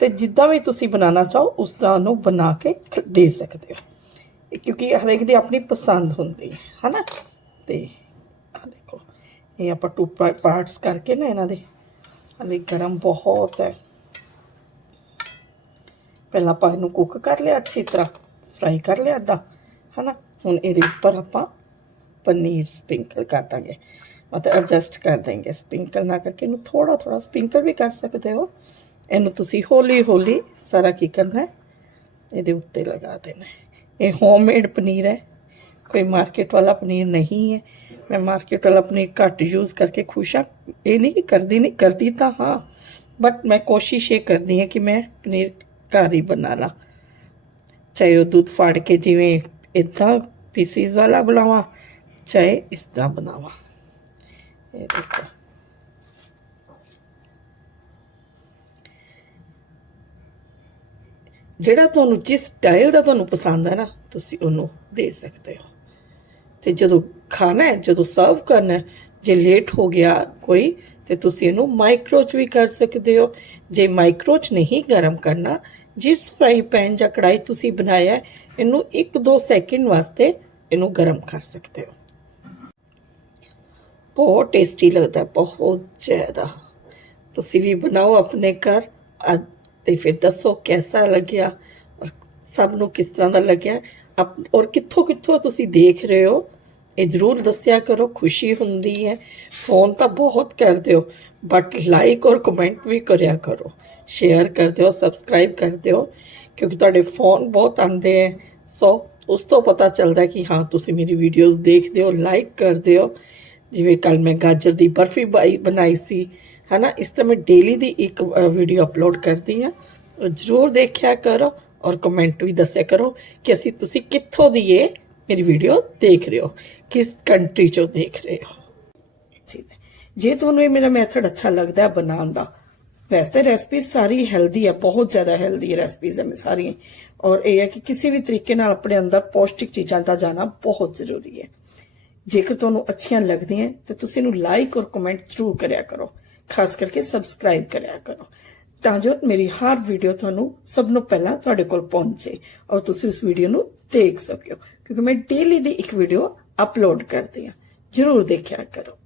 ਤੇ ਜਿੱਦਾਂ ਵੀ ਤੁਸੀਂ ਬਣਾਉਣਾ ਚਾਹੋ, ਉਸ ਤਰ੍ਹਾਂ ਨੂੰ ਬਣਾ ਕੇ ਦੇ ਸਕਦੇ ਹੋ। ਕਿਉਂਕਿ ਹਰੇਕ ਦੀ ਆਪਣੀ ਪਸੰਦ ਹੁੰਦੀ ਹੈ, ਹਨਾ? ਤੇ ਆ ਦੇਖੋ। ਇਹ ਆਪਾਂ ਟੂ ਪਾਰਟਸ ਕਰਕੇ ਨਾ ਇਹਨਾਂ ਦੇ। ਹਲੇ ਗਰਮ ਬਹੁਤ ਹੈ। ਪਹਿਲਾਂ ਆਪਾਂ ਇਹਨੂੰ ਕੁੱਕ ਕਰ ਲਿਆ ਅੱਛੀ ਤਰ੍ਹਾਂ। ਫਰਾਈ ਕਰ ਲਿਆ ਅੱਧਾ, ਹਨਾ? ਹੁਣ ਇਹਦੇ ਉੱਪਰ ਆਪਾਂ ਪਨੀਰ ਸਪਿੰਕਲ ਕਰ ਦਾਂਗੇ। ਮਤਲਬ ਐਡਜਸਟ ਕਰ ਦਾਂਗੇ ਸਪਿੰਕਲ ਨਾ ਕਰਕੇ ਇਹਨੂੰ ਥੋੜਾ ਥੋੜਾ ਸਪਿੰਕਲ ਵੀ ਕਰ ਸਕਦੇ ਹੋ। ਇਹਨੂੰ ਤੁਸੀਂ ਹੌਲੀ ਹੌਲੀ ਸਾਰਾ ਕੀ ਕਰਨਾ ਹੈ? ਇਹਦੇ ਉੱਤੇ ਲਗਾ ਦੇਣਾ ਹੈ। ਇਹ ਹੋਮਮੇਡ ਪਨੀਰ ਹੈ। ਕੋਈ ਮਾਰਕੀਟ ਵਾਲਾ ਪਨੀਰ ਨਹੀਂ ਹੈ। ਮੈਂ ਮਾਰਕੀਟ ਵਾਲਾ ਪਨੀਰ ਘੱਟ ਯੂਜ਼ ਕਰਕੇ ਖੁਸ਼ ਹਾਂ। ਇਹ ਨਹੀਂ ਕਿ ਕਰਦੀ ਨਹੀਂ, ਕਰਦੀ ਤਾਂ ਹਾਂ। ਬਟ ਮੈਂ ਕੋਸ਼ਿਸ਼ ਇਹ ਕਰਦੀ ਹਾਂ ਕਿ ਮੈਂ ਪਨੀਰ ਘਰ ਹੀ ਬਣਾ ਲਾਂ। ਚਾਹੇ ਉਹ ਦੁੱਧ ਫਾੜ ਕੇ ਜਿਵੇਂ ਇਦਾਂ ਪੀਸਿਸ ਵਾਲਾ ਬਣਾਵਾਂ, ਚਾਹੇ ਇਸ ਤਰ੍ਹਾਂ ਬਣਾਵਾਂ। ਇਹ ਦੇਖੋ। ਜਿਹੜਾ ਤੁਹਾਨੂੰ ਜਿਸ ਸਟਾਈਲ ਦਾ ਤੁਹਾਨੂੰ ਪਸੰਦ ਹੈ ਨਾ, ਤੁਸੀਂ ਉਹਨੂੰ ਦੇ ਸਕਦੇ ਹੋ। ਤੇ ਜਦੋਂ ਖਾਣਾ ਹੈ, ਜਦੋਂ ਸਰਵ ਕਰਨਾ ਜੇ ਲੇਟ ਹੋ ਗਿਆ ਕੋਈ, ਤੇ ਤੁਸੀਂ ਇਹਨੂੰ ਮਾਈਕਰੋ ਚ ਵੀ ਕਰ ਸਕਦੇ ਹੋ। ਜੇ ਮਾਈਕਰੋ ਚ ਨਹੀਂ ਗਰਮ ਕਰਨਾ, ਜਿਸ ਫਰਾਈ ਪੈਨ ਜਾਂ ਕੜਾਈ ਤੁਸੀਂ ਬਣਾਇਆ ਇਹਨੂੰ 1-2 ਸੈਕਿੰਡ ਵਾਸਤੇ ਇਹਨੂੰ ਗਰਮ ਕਰ ਸਕਦੇ ਹੋ। ਬਹੁਤ ਟੇਸਟੀ ਲੱਗਦਾ, ਬਹੁਤ ਜ਼ਿਆਦਾ। ਤੁਸੀਂ ਵੀ ਬਣਾਓ ਆਪਣੇ ਘਰ ਅੱਜ ਤੇ ਫਿਰ ਦੱਸੋ ਕਿਹਦਾ ਲੱਗਿਆ, ਔਰ ਸਭ ਨੂੰ ਕਿਸ ਤਰ੍ਹਾਂ ਦਾ ਲੱਗਿਆ। ਅਪ- ਔਰ ਕਿੱਥੋਂ ਕਿੱਥੋਂ ਤੁਸੀਂ ਦੇਖ ਰਹੇ ਹੋ ਇਹ ਜ਼ਰੂਰ ਦੱਸਿਆ ਕਰੋ, ਖੁਸ਼ੀ ਹੁੰਦੀ ਹੈ। ਫੋਨ ਤਾਂ ਬਹੁਤ ਕਰਦੇ ਹੋ ਬਟ ਲਾਈਕ ਔਰ ਕਮੈਂਟ ਵੀ ਕਰਿਆ ਕਰੋ। ਸ਼ੇਅਰ ਕਰਦੇ ਹੋ ਸਬਸਕ੍ਰਾਈਬ ਕਰਦੇ ਹੋ ਕਿਉਂਕਿ ਤੁਹਾਡੇ ਫੋਨ ਬਹੁਤ ਆਉਂਦੇ ਹੈ। ਸੋ ਉਸ ਤੋਂ ਪਤਾ ਚੱਲਦਾ ਕਿ ਹਾਂ, ਤੁਸੀਂ ਮੇਰੀ ਵੀਡੀਓਜ਼ ਦੇਖਦੇ ਹੋ ਲਾਈਕ ਕਰਦੇ ਹੋ। ਜਿਵੇਂ ਕੱਲ ਮੈਂ ਗਾਜਰ ਦੀ ਬਰਫੀ ਬਾਈ, ਬਣਾਈ ਸੀ, ਹਨਾ? ਇਸ ਤਰ੍ਹਾਂ ਮੈਂ ਡੇਲੀ ਦੀ ਇੱਕ ਵੀਡੀਓ ਅਪਲੋਡ ਕਰਦੀ ਹਾਂ। ਉਹ ਜ਼ਰੂਰ ਦੇਖਿਆ ਕਰੋ ਔਰ ਕਮੈਂਟ ਵੀ ਦੱਸਿਆ ਕਰੋ ਕਿ ਅਸੀਂ ਤੁਸੀਂ ਕਿੱਥੋਂ ਦੀ ਇਹ ਮੇਰੀ ਵੀਡੀਓ ਦੇਖ ਰਹੇ ਹੋ। ਕਿਸ ਕੰਟਰੀ ਚੋਂ ਦੇਖ ਰਹੇ ਹੋ। ਠੀਕ ਹੈ। ਜੇ ਤੁਹਾਨੂੰ ਇਹ ਮੇਰਾ ਮੈਥਡ ਅੱਛਾ ਲੱਗਦਾ ਹੈ ਬਣਾਉਣ ਦਾ, ਵੈਸੇ ਰੈਸਪੀ ਸਾਰੀ ਹੈਲਦੀ ਹੈ ਬਹੁਤ ਜ਼ਿਆਦਾ ਹੈਲਦੀ ਰੈਸਪੀਜ਼ ਹੈ ਸਾਰੀਆਂ ਔਰ ਇਹ ਹੈ ਕਿ ਕਿਸੇ ਵੀ ਤਰੀਕੇ ਨਾਲ ਆਪਣੇ ਅੰਦਰ ਪੌਸ਼ਟਿਕ ਚੀਜ਼ਾਂ ਦਾ ਜਾਣਾ ਬਹੁਤ ਜ਼ਰੂਰੀ ਹੈ। ਜੇਕਰ ਤੁਹਾਨੂੰ ਅੱਛੀਆਂ ਲੱਗਦੀਆਂ, ਤਾਂ ਤੁਸੀਂ ਇਹਨੂੰ ਲਾਈਕ ਔਰ ਕਮੈਂਟ ਜ਼ਰੂਰ ਕਰਿਆ ਕਰੋ। ਖਾਸ ਕਰਕੇ ਸਬਸਕ੍ਰਾਈਬ ਕਰਿਆ ਕਰੋ। ਤਾਂ ਜੋ ਮੇਰੀ ਹਰ ਵੀਡੀਓ ਤੁਹਾਨੂੰ ਸਭ ਤੋਂ ਪਹਿਲਾਂ ਤੁਹਾਡੇ ਕੋਲ ਪਹੁੰਚੇ ਔਰ ਤੁਸੀਂ ਉਸ ਵੀਡੀਓ ਨੂੰ ਦੇਖ ਸਕੋ। ਕਿਉਂਕਿ ਮੈਂ ਡੇਲੀ ਦੀ ਇੱਕ ਵੀਡੀਓ ਅਪਲੋਡ ਕਰਦੀ ਹਾਂ। ਜਰੂਰ ਦੇਖਿਆ ਕਰੋ।